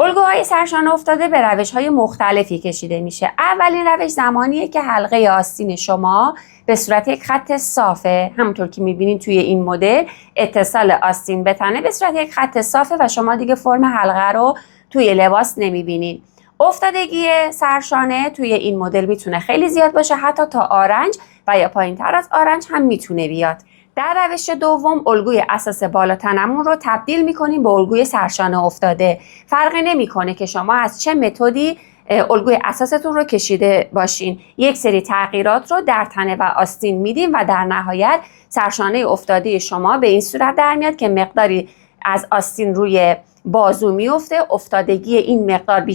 الگوهای سرشانه افتاده به روش‌های مختلفی کشیده میشه. اولین روش زمانیه که حلقه آستین شما به صورت یک خط صافه، همونطور که میبینید توی این مدل اتصال آستین به تنه به صورت یک خط صافه و شما دیگه فرم حلقه رو توی لباس نمیبینید. افتادگی سرشانه توی این مدل میتونه خیلی زیاد باشه، حتی تا آرنج و یا پایین‌تر از آرنج هم میتونه بیاد. در روش دوم الگوی اساس بالا تنمون رو تبدیل میکنیم به الگوی سرشانه افتاده. فرقی نمیکنه که شما از چه متدی الگوی اساستون رو کشیده باشین. یک سری تغییرات رو در تنه و آستین میدیم و در نهایت سرشانه افتاده شما به این صورت در میاد که مقداری از آستین روی بازو میفته. افتادگی این مقدار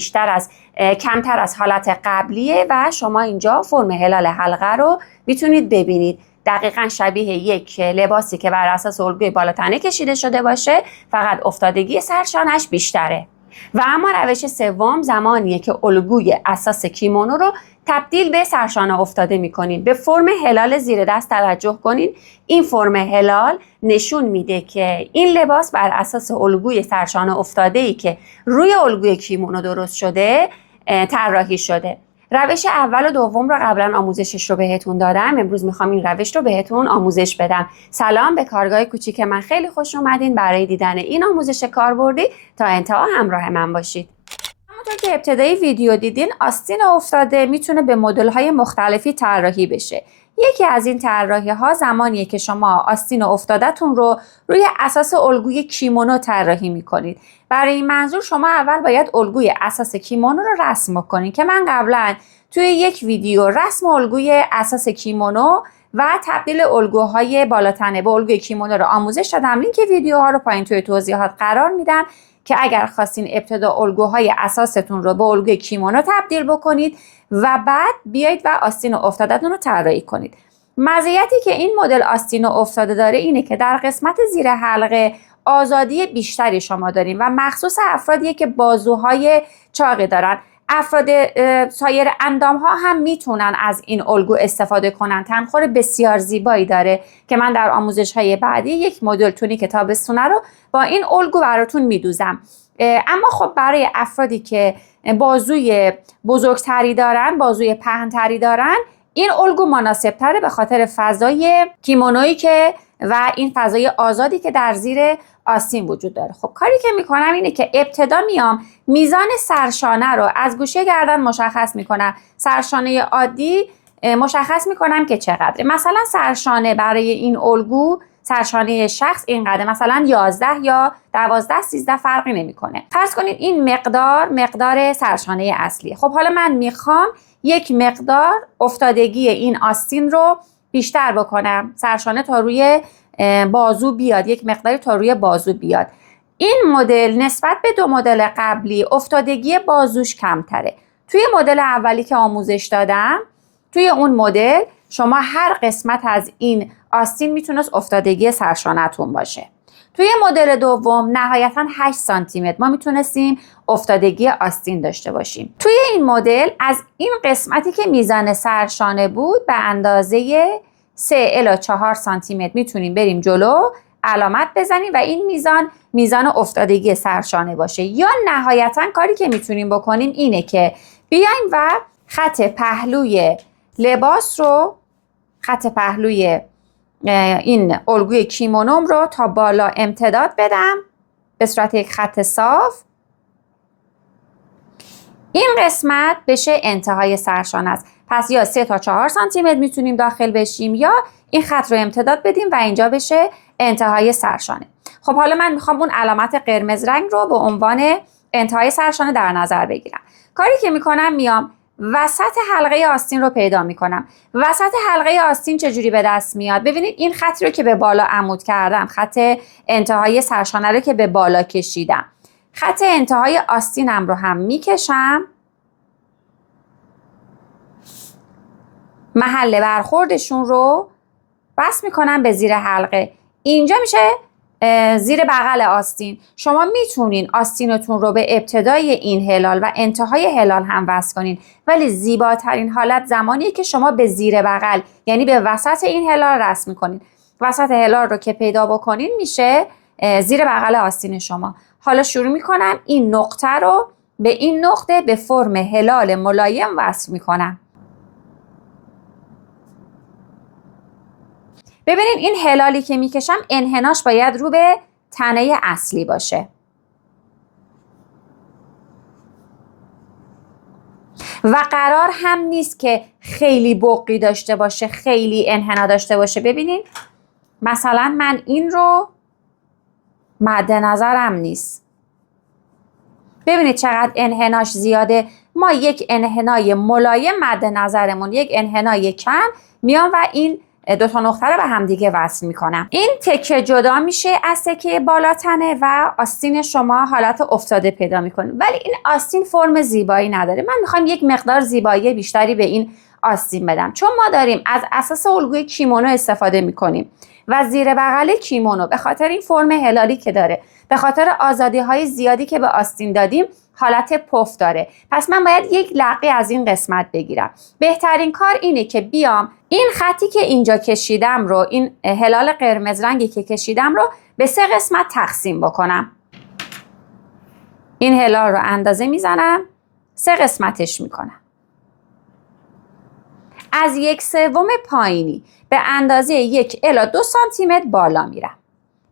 کمتر از حالت قبلیه و شما اینجا فرم هلال حلقه رو میتونید ببینید. دقیقاً شبیه یک لباسی که بر اساس الگوی بالاتنه کشیده شده باشه، فقط افتادگی سرشانش بیشتره. و اما روش سوم زمانیه که الگوی اساس کیمونو رو تبدیل به سرشانه افتاده میکنین. به فرم هلال زیر دست توجه کنین. این فرم هلال نشون میده که این لباس بر اساس الگوی سرشانه افتاده‌ای که روی الگوی کیمونو درست شده طراحی شده. روش اول و دوم رو قبلا آموزشش رو بهتون دادم. امروز میخوام این روش رو بهتون آموزش بدم. سلام، به کارگاه کوچیک من خیلی خوش اومدین. برای دیدن این آموزش کاربردی تا انتها همراه من باشید. همونطور که ابتدای ویدیو دیدین، آستین افتاده میتونه به مدل‌های مختلفی طراحی بشه. یکی از این طراحی‌ها زمانیه که شما آستین افتاده‌تون رو روی اساس الگوی کیمونو طراحی می‌کنید. برای این منظور شما اول باید الگوی اساس کیمونو رو رسم کنید که من قبلا توی یک ویدیو رسم الگوی اساس کیمونو و تبدیل الگوهای بالاتنه به الگوی کیمونو رو آموزش دادم. لینک ویدیوها رو پایین توی توضیحات قرار میدم که اگر خواستین ابتدا الگوهای اساستون رو به الگوی کیمونو تبدیل بکنید و بعد بیایید و آستین افتاده‌تون رو طراحی کنید. مزیتی که این مدل آستین افتاده داره اینه که در قسمت زیر حلقه آزادی بیشتری شما دارین و مخصوص افرادیه که بازوهای چاقی دارن. افراد سایر اندامها هم میتونن از این الگو استفاده کنن. تنخور بسیار زیبایی داره که من در آموزش‌های بعدی یک مدل تونیک تابستونه رو با این الگو براتون میدوزم. اما خب برای افرادی که بازوی بزرگتری دارن، بازوی پهن‌تری دارن، این الگو مناسب تره به خاطر فضای کیمونویی که و این فضای آزادی که در زیر آستین وجود داره. خب کاری که میکنم اینه که ابتدا میام میزان سرشانه رو از گوشه گردن مشخص میکنم. سرشانه عادی مشخص میکنم که چقدره. مثلا سرشانه برای این الگو، سرشانه شخص اینقدر، مثلا 11 یا 12 13 فرقی نمیکنه. فرض کنید این مقدار سرشانه اصلیه. خب حالا من میخوام یک مقدار افتادگی این آستین رو بیشتر بکنم، سرشانه تا روی بازو بیاد، یک مقداری تا روی بازو بیاد. این مدل نسبت به دو مدل قبلی افتادگی بازوش کمتره. توی مدل اولی که آموزش دادم، توی اون مدل شما هر قسمت از این آستین میتونست افتادگی سرشانه‌تون باشه. توی مدل دوم نهایتاً 8 سانتی متر ما میتونستیم افتادگی آستین داشته باشیم. توی این مدل از این قسمتی که میزان سرشانه بود به اندازه 3 الی 4 سانتی متر میتونیم بریم جلو، علامت بزنیم و این میزان افتادگی سرشانه باشه. یا نهایتاً کاری که میتونیم بکنیم اینه که بیایم و خط پهلوی لباس رو، خط پهلوی این الگوی کیمونوم رو تا بالا امتداد بدم به صورت یک خط صاف. این قسمت بشه انتهای سرشانه است. پس یا 3 تا 4 سانتی متر میتونیم داخل بشیم یا این خط رو امتداد بدیم و اینجا بشه انتهای سرشانه. خب حالا من میخوام اون علامت قرمز رنگ رو به عنوان انتهای سرشانه در نظر بگیرم. کاری که میکنم میام وسط حلقه آستین رو پیدا میکنم. وسط حلقه آستین چجوری به دست میاد؟ ببینید این خطی رو که به بالا عمود کردم، خط انتهای سرشانه رو که به بالا کشیدم، خط انتهای آستینم رو هم میکشم، محل برخوردشون رو بس میکنم به زیر حلقه. اینجا میشه زیر بغل آستین. شما میتونین آستینتون رو به ابتدای این هلال و انتهای هلال هم وصل کنین، ولی زیباترین حالت زمانیه که شما به زیر بغل، یعنی به وسط این هلال رسم میکنین. وسط هلال رو که پیدا بکنین میشه زیر بغل آستین شما. حالا شروع میکنم این نقطه رو به این نقطه به فرم هلال ملایم وصل میکنم. ببینید این هلالی که میکشم انحناش باید رو به تنه اصلی باشه و قرار هم نیست که خیلی بقی داشته باشه، خیلی انحنا داشته باشه. ببینید مثلا من این رو مد نظرم نیست، ببینید چقدر انحناش زیاده. ما یک انحنای ملایم مد نظرمون، یک انحنای کم میام و این دو تا نقطه رو به هم دیگه وصل میکنم. این تکه جدا میشه از تکه بالاتنه و آستین شما حالت افتاده پیدا میکنه، ولی این آستین فرم زیبایی نداره. من میخوام یک مقدار زیبایی بیشتری به این آستین بدم، چون ما داریم از اساس الگوی کیمونو استفاده میکنیم و زیر بغل کیمونو به خاطر این فرم هلالی که داره، به خاطر آزادی های زیادی که به آستین دادیم، حالت پف داره. پس من باید یک لقی از این قسمت بگیرم. بهترین کار اینه که بیام این خطی که اینجا کشیدم رو، این هلال قرمز رنگی که کشیدم رو به 3 قسمت تقسیم بکنم. این هلال رو اندازه میزنم، 3 قسمتش میکنم. از 1/3 پایینی به اندازه 1 الی 2 سانتیمتر بالا میرم.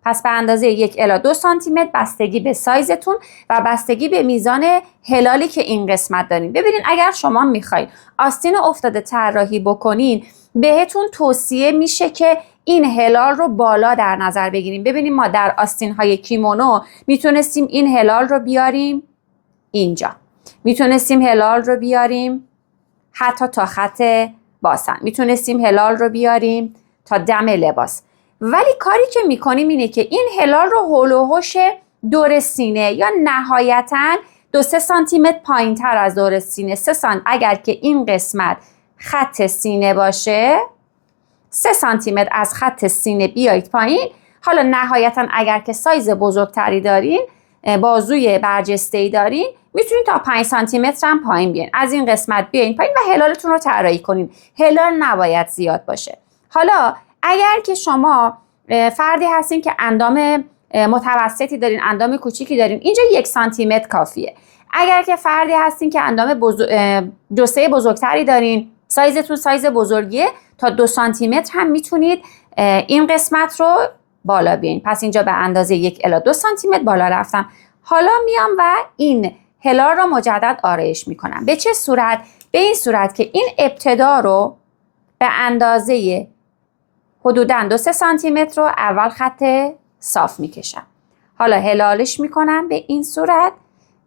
پس به اندازه 1 الی 2 سانتیمتر بستگی به سایزتون و بستگی به میزان هلالی که این قسمت دارین. ببینید اگر شما میخواید آستین افتاده طراحی بکنین، بهتون توصیه میشه که این هلال رو بالا در نظر بگیریم. ببینید ما در آستین های کیمونو میتونستیم این هلال رو بیاریم اینجا، میتونستیم هلال رو بیاریم حتی تا خط باسن، میتونستیم هلال رو بیاریم تا دم لباس، ولی کاری که میکنیم اینه که این هلال رو هول و هوش دور سینه یا نهایتاً 2-3 سانتیمتر پایین تر از دور سینه، 3 سانت اگر که این قسمت خط سینه باشه، 3 سانتیمتر از خط سینه بیایید پایین. حالا نهایتاً اگر که سایز بزرگتری دارین، بازوی برجسته‌ای دارین، میتونید تا 5 سانتیمتر هم پایین بیاین. از این قسمت بیاین پایین و هلالتون رو طراحی کنین. هلال نباید زیاد باشه. حالا اگر که شما فردی هستین که اندام متوسطی دارین، اندام کوچیکی دارین، اینجا 1 سانتیمتر کافیه. اگر که فردی هستین که اندام جثه بزرگتری دارین، سایزتون سایز بزرگیه، تا 2 سانتیمتر هم میتونید این قسمت رو بالا بیاین. پس اینجا به اندازه 1 الی 2 سانتیمتر بالا رفتم. حالا میام و این هلال رو مجدد آرایش میکنم. به چه صورت؟ به این صورت که این ابتدا رو به اندازه حدوداً 2-3 سانتیمتر رو اول خط صاف میکشم. حالا هلالش میکنم به این صورت،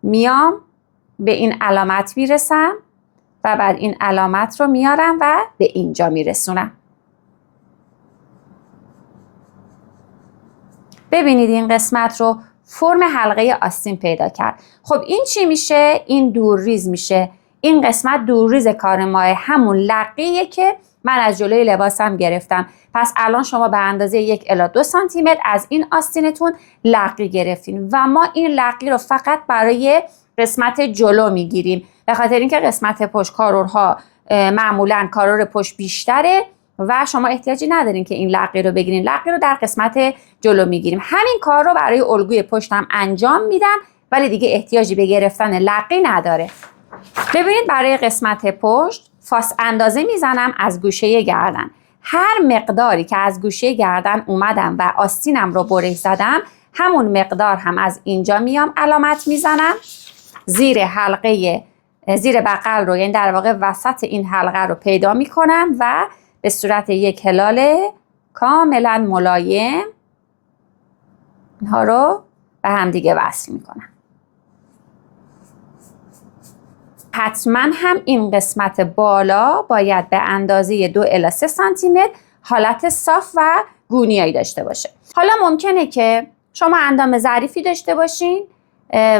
میام به این علامت میرسم و بعد این علامت رو میارم و به اینجا میرسونم. ببینید این قسمت رو فرم حلقه آستین پیدا کرد. خب این چی میشه؟ این دورریز میشه. این قسمت دورریز کار ماه، همون لقیه که من از جلوی لباسم گرفتم. پس الان شما به اندازه 1 الی 2 سانتیمتر از این آستینتون لقی گرفتین و ما این لقی رو فقط برای قسمت جلو میگیریم، به خاطر اینکه قسمت پشت کارورها معمولاً کارور پشت بیشتره و شما احتیاجی ندارین که این لقی رو بگیرین. لقی رو در قسمت جلو میگیریم. همین کار رو برای الگوی پشتم انجام میدم، ولی دیگه احتیاجی به گرفتن لقی نداره. ببینید برای قسمت پشت فاس اندازه میزنم از گوشه گردن. هر مقداری که از گوشه گردن اومدم و آستینم رو برش زدم، همون مقدار هم از اینجا میام علامت میزنم. زیر بغل رو، یعنی در واقع وسط این حلقه رو پیدا میکنم و به صورت یک هلال کاملا ملایم اینها رو به هم دیگه وصل میکنم. حتما هم این قسمت بالا باید به اندازه 2 الی 3 سانتیمتر حالت صاف و گونیایی داشته باشه. حالا ممکنه که شما اندام ظریفی داشته باشین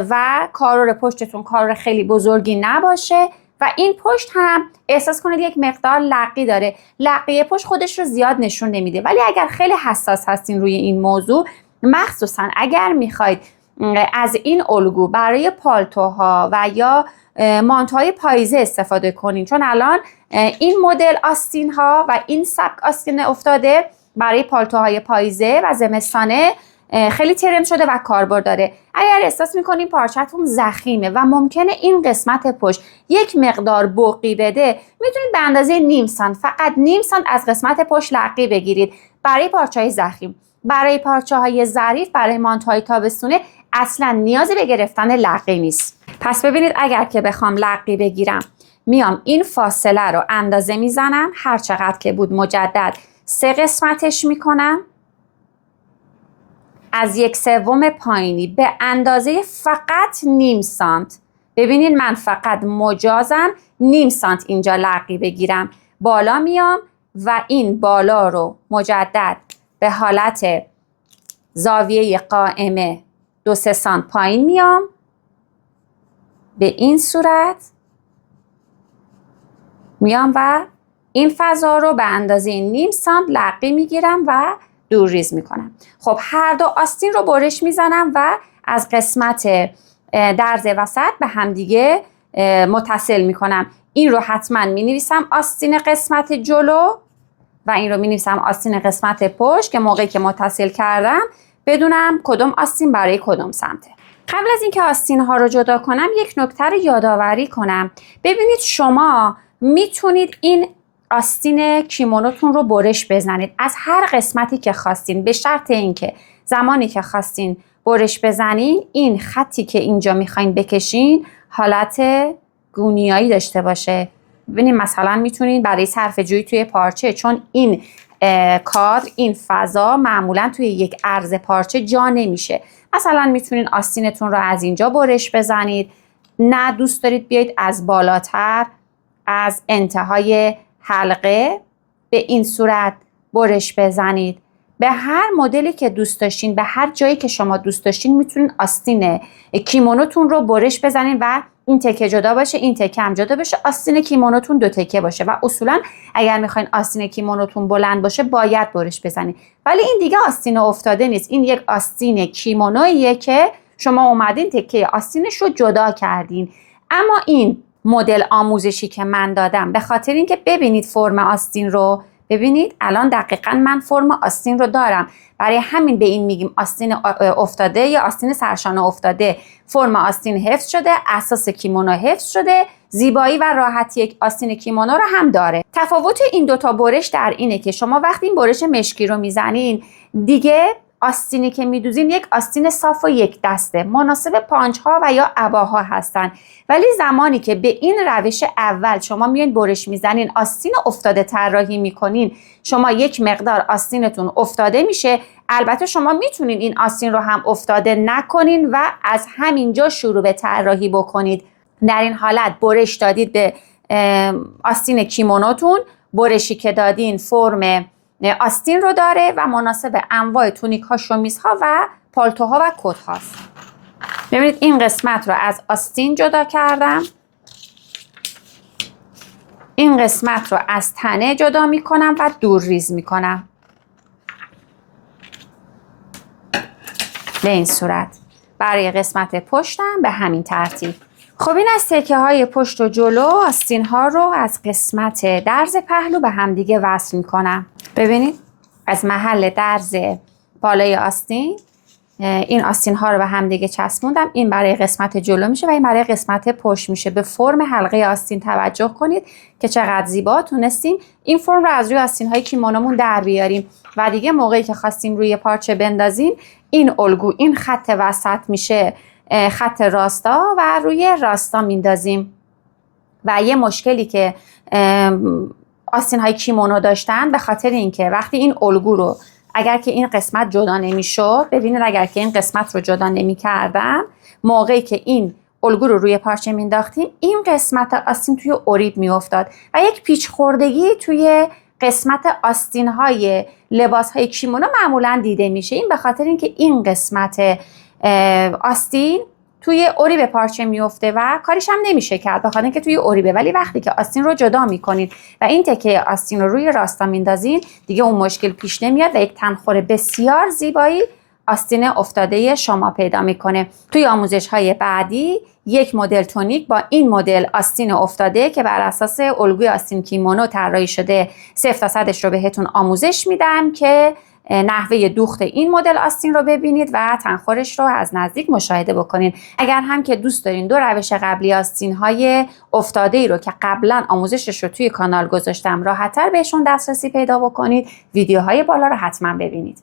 و کارور پشتتون کارور خیلی بزرگی نباشه و این پشت هم احساس کنید یک مقدار لقی داره. لقی پشت خودش رو زیاد نشون نمیده، ولی اگر خیلی حساس هستین روی این موضوع، مخصوصا اگر میخواید از این الگو برای پالتوها و یا مانتوهای پاییزه استفاده کنین، چون الان این مدل آستین ها و این سبک آستین افتاده برای پالتوهای پاییزه و زمستانه خیلی ترند شده و کاربرد داره. اگر احساس میکنین پارچه‌تون ضخیمه و ممکنه این قسمت پشت یک مقدار بقی بده، میتونید به اندازه نیم سانت، فقط نیم سانت از قسمت پشت لقی بگیرید برای پارچه‌های ضخیم. برای پارچه‌های ظریف، برای مانتوهای تابستونه اصلا نیازی به گرفتن لقی نیست. پس ببینید اگر که بخوام لقی بگیرم، میام این فاصله رو اندازه میزنم، هر چقدر که بود مجدد 3 قسمتش میکنم، از 1/3 پایینی به اندازه فقط نیم سانت. ببینید من فقط مجازم نیم سانت اینجا لقی بگیرم. بالا میام و این بالا رو مجدد به حالت زاویه قائمه 2-3 سانت پایین میام، به این صورت میام و این فضا رو به اندازه نیم سانت لقی میگیرم و دور ریز میکنم. خب هر دو آستین رو برش میزنم و از قسمت درز وسط به همدیگه متصل میکنم. این رو حتما مینویسم آستین قسمت جلو و این رو مینویسم آستین قسمت پشت که موقعی که متصل کردم بدونم کدوم آستین برای کدوم سمته. قبل از اینکه آستین ها رو جدا کنم یک نکته رو یادآوری کنم. ببینید شما میتونید این آستین کیمونوتون رو برش بزنید از هر قسمتی که خواستین، به شرط اینکه زمانی که خواستین برش بزنین این خطی که اینجا میخواین بکشین حالت گونیایی داشته باشه. ببینید مثلا میتونید برای صرفه‌جویی توی پارچه، چون این کادر، این فضا معمولا توی یک عرض پارچه جا نمیشه، مثلا میتونید آستینتون رو از اینجا برش بزنید. نه دوست دارید بیایید از بالاتر از انتهای حلقه به این صورت برش بزنید. به هر مدلی که دوست داشتین، به هر جایی که شما دوست داشتین میتونید آستین کیمونوتون رو برش بزنید و این تکه جدا باشه، این تکه هم جدا باشه، آستین کیمونوتون 2 تکه باشه. و اصولا اگر میخواین آستین کیمونوتون بلند باشه باید برش بزنید. ولی این دیگه آستین افتاده نیست، این یک آستین کیمونویه که شما اومدین تکه آستینش رو جدا کردین. اما این مدل آموزشی که من دادم به خاطر اینکه ببینید فرم آستین رو، ببینید الان دقیقاً من فرم آستین رو دارم، برای همین به این میگیم آستین افتاده یا آستین سرشانه افتاده. فرم آستین حفظ شده، اساس کیمونو حفظ شده، زیبایی و راحتی یک آستین کیمونو رو هم داره. تفاوت این دوتا برش در اینه که شما وقتی این برش مشکی رو میزنین دیگه آستینی که میدوزین یک آستین صاف و یک دسته، مناسب پانچ ها و یا عباها هستن. ولی زمانی که به این روش اول شما میان برش میزنین، آستین افتاده طراحی میکنین، شما یک مقدار آستینتون افتاده میشه. البته شما میتونین این آستین رو هم افتاده نکنین و از همینجا شروع به طراحی بکنید. در این حالت برش دادید به آستین کیمونوتون، برشی که دادین فرم آستین رو داره و مناسب انواع تونیک ها، شمیز ها و پالتوها و کت هاست. ببینید این قسمت رو از آستین جدا کردم، این قسمت رو از تنه جدا می کنم و دور ریز می کنم به این صورت. برای قسمت پشتم به همین ترتیب. خب این از تکه های پشت و جلو آستین ها رو از قسمت درز پهلو به همدیگه وصل می کنم. ببینید از محل درز بالای آستین این آستین ها رو به همدیگه چسبوندم. این برای قسمت جلو میشه و این برای قسمت پشت میشه. به فرم حلقه آستین توجه کنید که چقدر زیبا تونستیم این فرم رو از روی آستین های کیمونومون در بیاریم و دیگه موقعی که خواستیم روی پارچه بندازیم این الگو، این خط وسط میشه خط راستا و روی راستا میندازیم. و یه مشکلی که آستین های کیمونو داشتن به خاطر اینکه وقتی این الگو رو اگر که این قسمت جدا نمیشد، ببینید اگر که این قسمت رو جدا نمی کردم، موقعی که این الگو رو روی پارچه مینداختیم این قسمت آستین توی اریب میافتاد و یک پیچ خوردگی توی قسمت آستین های لباس های کیمونو معمولا دیده میشه. این به خاطر اینکه این قسمت آستین توی اریب پارچه میفته و کاریش هم نمیشه کرد به خاطر اینکه توی اریبه. ولی وقتی که آستین رو جدا میکنین و این تکه آستین رو روی راستا میندازین دیگه اون مشکل پیش نمیاد و یک تنخور بسیار زیبایی آستین افتاده شما پیدا میکنه. توی آموزش های بعدی یک مدل تونیک با این مدل آستین افتاده که بر اساس الگوی آستین کیمونو طراحی شده 0 تا 100 رو بهتون آموزش میدم که نحوه دوخت این مدل آستین رو ببینید و تنخورش رو از نزدیک مشاهده بکنید. اگر هم که دوست دارین دو روش قبلی آستین های افتاده ای رو که قبلا آموزشش رو توی کانال گذاشتم راحت‌تر بهشون دسترسی پیدا بکنید، ویدیوهای بالا رو حتما ببینید.